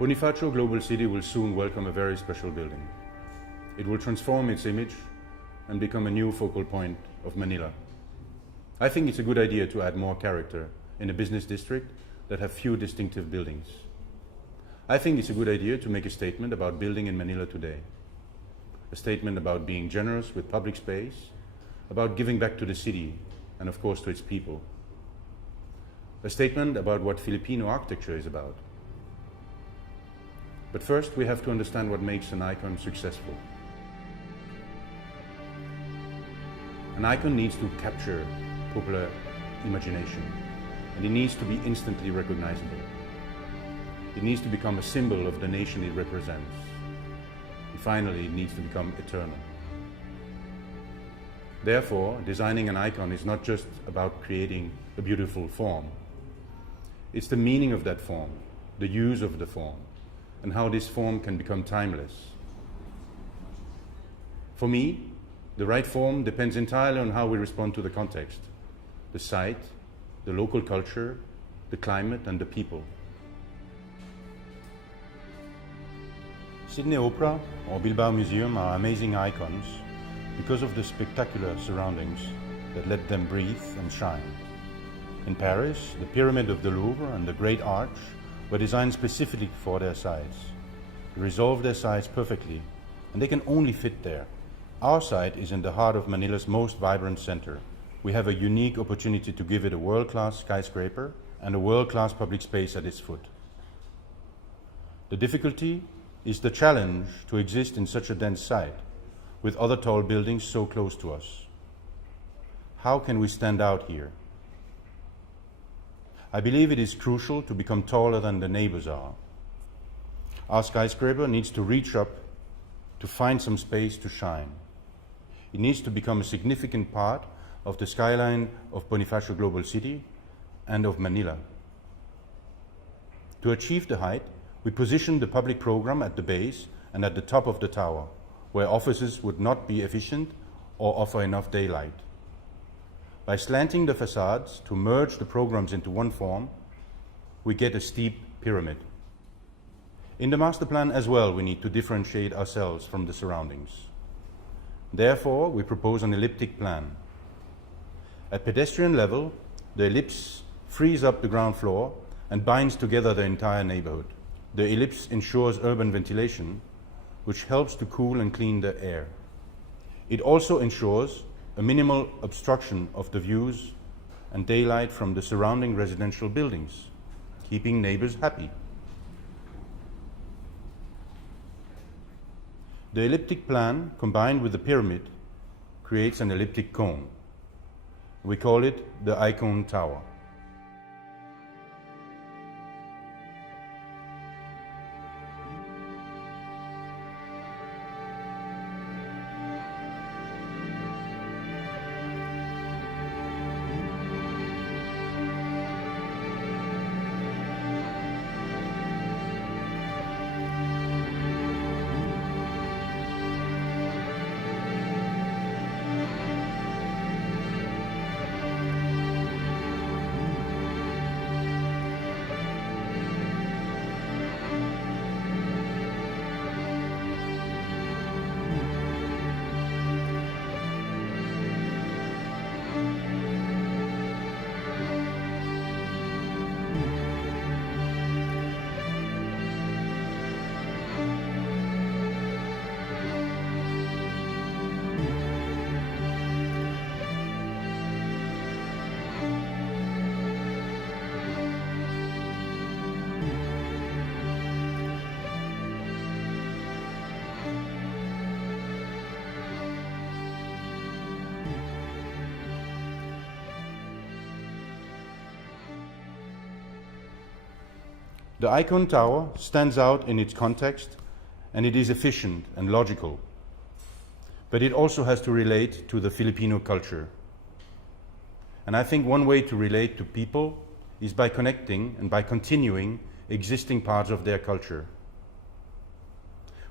Bonifacio Global City will soon welcome a very special building. It will transform its image and become a new focal point of Manila. I think it's a good idea to add more character in a business district that have few distinctive buildings. I think it's a good idea to make a statement about building in Manila today. A statement about being generous with public space, about giving back to the city and of course to its people. A statement about what Filipino architecture is about. But first we have to understand what makes an icon successful. An icon needs to capture popular imagination, and it needs to be instantly recognizable. It needs to become a symbol of the nation it represents. And finally, it needs to become eternal. Therefore, designing an icon is not just about creating a beautiful form. It's the meaning of that form, the use of the form, and how this form can become timeless. For me, the right form depends entirely on how we respond to the context, the site, the local culture, the climate, and the people. Sydney Opera or Bilbao Museum are amazing icons because of the spectacular surroundings that let them breathe and shine. In Paris, the Pyramid of the Louvre and the Great Arch were designed specifically for their size. They resolve their size perfectly, and they can only fit there. Our site is in the heart of Manila's most vibrant center. We have a unique opportunity to give it a world-class skyscraper and a world-class public space at its foot. The difficulty is the challenge to exist in such a dense site, with other tall buildings so close to us. How can we stand out here? I believe it is crucial to become taller than the neighbors are. Our skyscraper needs to reach up to find some space to shine. It needs to become a significant part of the skyline of Bonifacio Global City and of Manila. To achieve the height, we positioned the public program at the base and at the top of the tower, where offices would not be efficient or offer enough daylight. By slanting the facades to merge the programs into one form, we get a steep pyramid. In the master plan as well, we need to differentiate ourselves from the surroundings. Therefore, we propose an elliptic plan. At pedestrian level, the ellipse frees up the ground floor and binds together the entire neighborhood. The ellipse ensures urban ventilation, which helps to cool and clean the air. It also ensures a minimal obstruction of the views and daylight from the surrounding residential buildings, keeping neighbors happy. The elliptic plan, combined with the pyramid, creates an elliptic cone. We call it the Icone Tower. The Icone Tower stands out in its context, and it is efficient and logical. But it also has to relate to the Filipino culture. And I think one way to relate to people is by connecting and by continuing existing parts of their culture.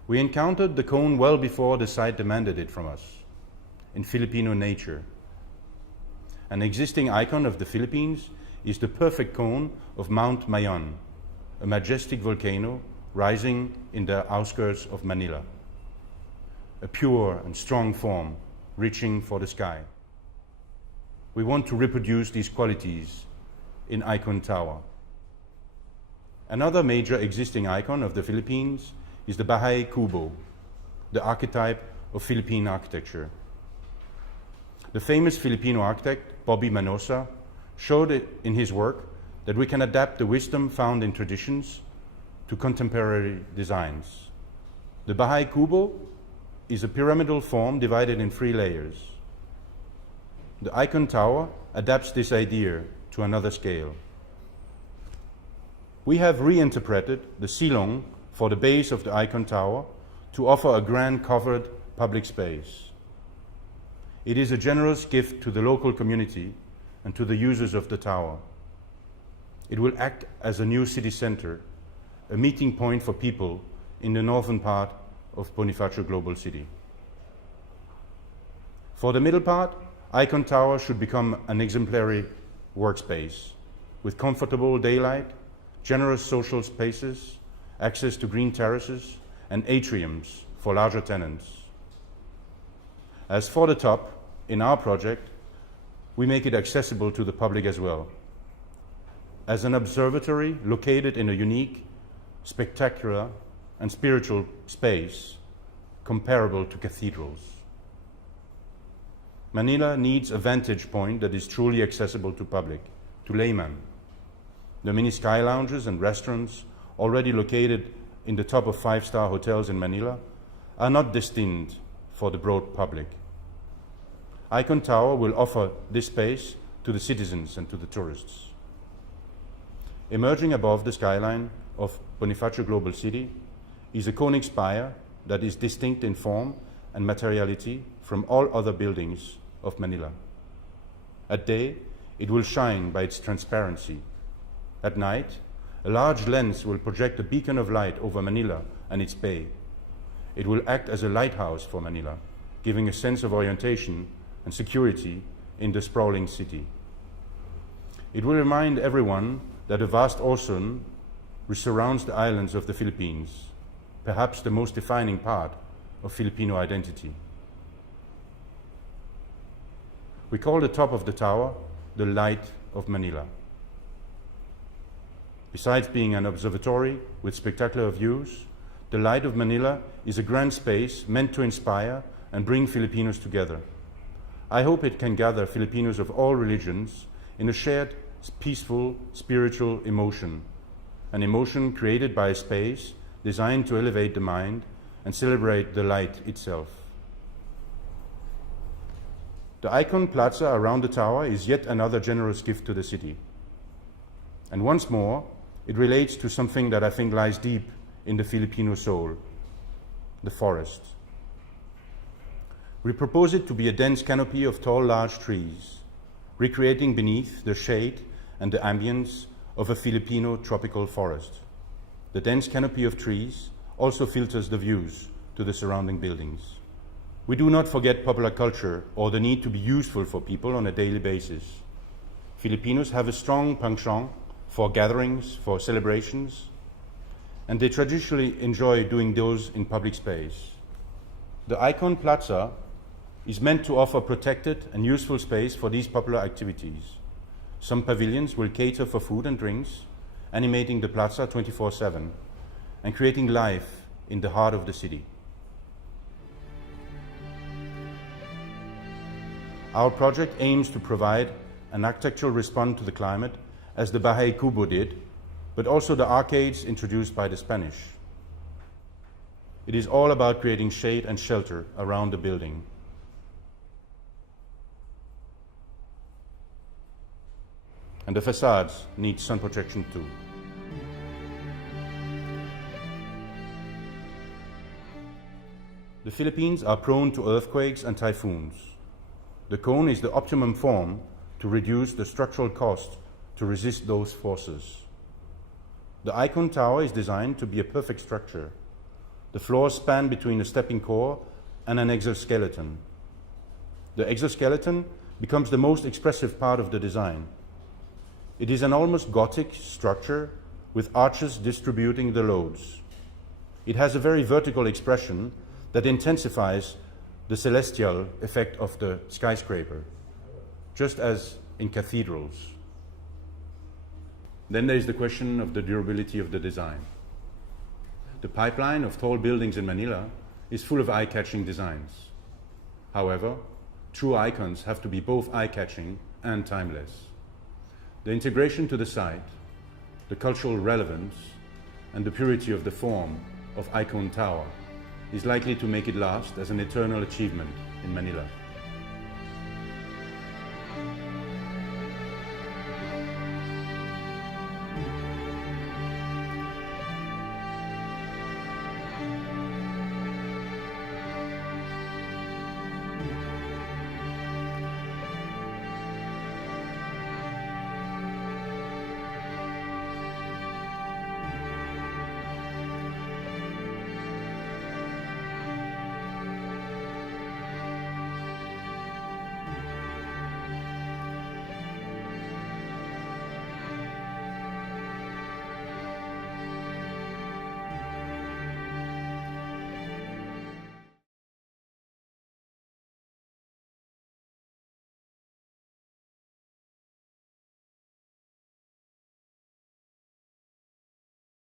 We encountered the cone well before the site demanded it from us, in Filipino nature. An existing icon of the Philippines is the perfect cone of Mount Mayon, a majestic volcano rising in the outskirts of Manila. A pure and strong form reaching for the sky. We want to reproduce these qualities in Icone Tower. Another major existing icon of the Philippines is the Bahay Kubo, the archetype of Philippine architecture. The famous Filipino architect, Bobby Manosa, showed it in his work that we can adapt the wisdom found in traditions to contemporary designs. The Bahay Kubo is a pyramidal form divided in 3 layers. The Icone Tower adapts this idea to another scale. We have reinterpreted the silong for the base of the Icone Tower to offer a grand covered public space. It is a generous gift to the local community and to the users of the tower. It will act as a new city center, a meeting point for people in the northern part of Bonifacio Global City. For the middle part, Icone Tower should become an exemplary workspace with comfortable daylight, generous social spaces, access to green terraces, and atriums for larger tenants. As for the top, in our project, we make it accessible to the public as well. As an observatory located in a unique, spectacular, and spiritual space comparable to cathedrals. Manila needs a vantage point that is truly accessible to public, to laymen. The mini sky lounges and restaurants already located in the top of 5-star hotels in Manila are not destined for the broad public. Icone Tower will offer this space to the citizens and to the tourists. Emerging above the skyline of Bonifacio Global City is a conic spire that is distinct in form and materiality from all other buildings of Manila. At day, it will shine by its transparency. At night, a large lens will project a beacon of light over Manila and its bay. It will act as a lighthouse for Manila, giving a sense of orientation and security in the sprawling city. It will remind everyone that a vast ocean surrounds the islands of the Philippines, perhaps the most defining part of Filipino identity. We call the top of the tower the Light of Manila. Besides being an observatory with spectacular views, the Light of Manila is a grand space meant to inspire and bring Filipinos together. I hope it can gather Filipinos of all religions in a shared, peaceful, spiritual emotion, an emotion created by a space designed to elevate the mind and celebrate the light itself. The Icone Plaza around the tower is yet another generous gift to the city. And once more, it relates to something that I think lies deep in the Filipino soul, the forest. We propose it to be a dense canopy of tall, large trees, recreating beneath the shade and the ambience of a Filipino tropical forest. The dense canopy of trees also filters the views to the surrounding buildings. We do not forget popular culture or the need to be useful for people on a daily basis. Filipinos have a strong penchant for gatherings, for celebrations, and they traditionally enjoy doing those in public space. The Icone Plaza is meant to offer protected and useful space for these popular activities. Some pavilions will cater for food and drinks, animating the plaza 24/7 and creating life in the heart of the city. Our project aims to provide an architectural response to the climate as the Bahay Kubo did, but also the arcades introduced by the Spanish. It is all about creating shade and shelter around the building. And the facades need sun protection too. The Philippines are prone to earthquakes and typhoons. The cone is the optimum form to reduce the structural cost to resist those forces. The Icone Tower is designed to be a perfect structure. The floors span between a stepping core and an exoskeleton. The exoskeleton becomes the most expressive part of the design. It is an almost Gothic structure with arches distributing the loads. It has a very vertical expression that intensifies the celestial effect of the skyscraper, just as in cathedrals. Then there is the question of the durability of the design. The pipeline of tall buildings in Manila is full of eye-catching designs. However, true icons have to be both eye-catching and timeless. The integration to the site, the cultural relevance, and the purity of the form of Icone Tower is likely to make it last as an eternal achievement in Manila.